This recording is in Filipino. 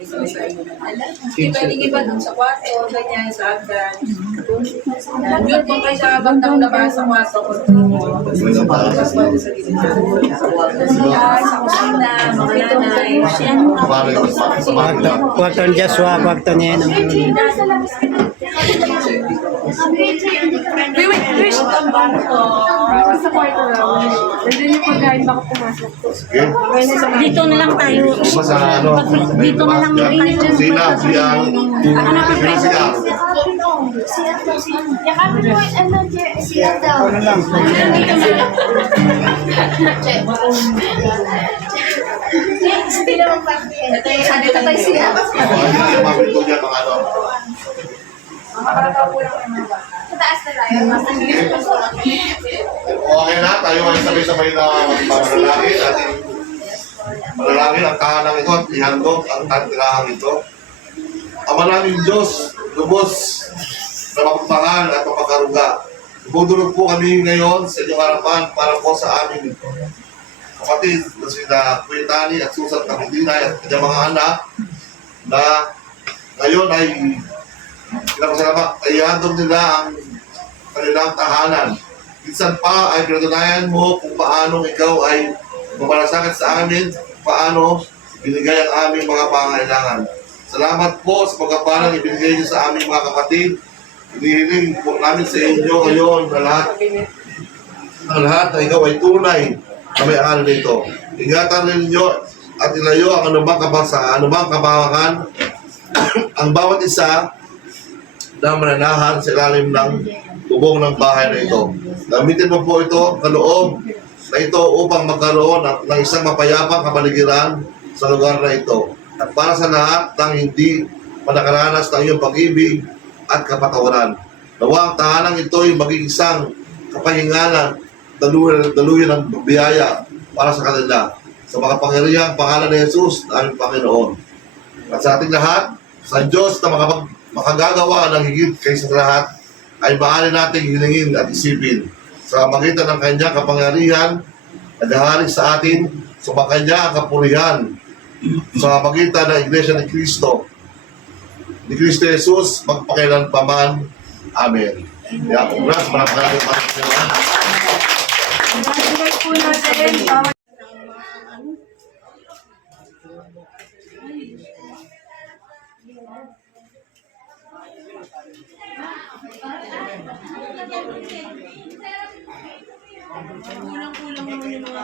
Iba dun sa kwarto, ganyan, sa agdan. Yun, kung kayo sa bandang labas sa kwarto ko, tapos pwede sa gitna. Sa kusina, mga nanay. Kwarto ni Joshua, kwarto niya yun. Wait, Trish. Sa kwarto lang. Nandun yung pagkain, baka pumasok. Dito na lang tayo. Dito na lang tayo. Sina, siyang. Ano na preso? Yakapin mo yung ano, siya daw. Hindi naman pati. Dito tayo siya. Sa taas na tayo. Okay na, tayo ay sabay-sabay na panalangin at panalangin ang kahanang ito at ihandog ang tantirahang ito. Ama namin Diyos, lubos na mapagmahal at mapagkaruga. Dumudulog po kami ngayon sa inyong harapan para po sa aming kapatid na sila Quintani at Susan Kapitínay at kanyang mga anak na ngayon ay ihandog nila ang kanilang tahanan. Minsan pa ay pinatunayan mo kung paano ikaw ay mamalasakit sa amin, paano binigay ang aming mga pangailangan. Salamat po sa pagkapalang ibinigay niyo sa aming mga kapatid. Hinihiling po namin sa inyo ngayon na lahat na ikaw ay tunay na may-ari nito. Ingatan ninyo at ilayo ang anumang kabangahan ang bawat isa na mananahan sa ilalim ng bubong ng bahay na ito. Gamitin mo po ito, kaloob na ito upang magkaroon ng isang mapayapang kapaligiran sa lugar na ito. At para sa lahat ng hindi manakaranas ng iyong pag-ibig at kapatawaran. Nawa ang tahanang ito ay maging isang kapahinganan, daluyan ng biyaya para sa kanila. Sa makapangyarihang pangalan ni Jesus na aming Panginoon. At sa ating lahat, sa Diyos na makagagawa ng higit kaysa lahat, ay maaari nating hilingin at isipin sa magitan ng kanyang kapangyarihan na nahari sa atin sa kanya ang kapurihan sa magitan ng Iglesia ni Cristo Jesus magpakailanpaman. Amen. Kaya congrats, maraming Kulang-kulang naman yung mga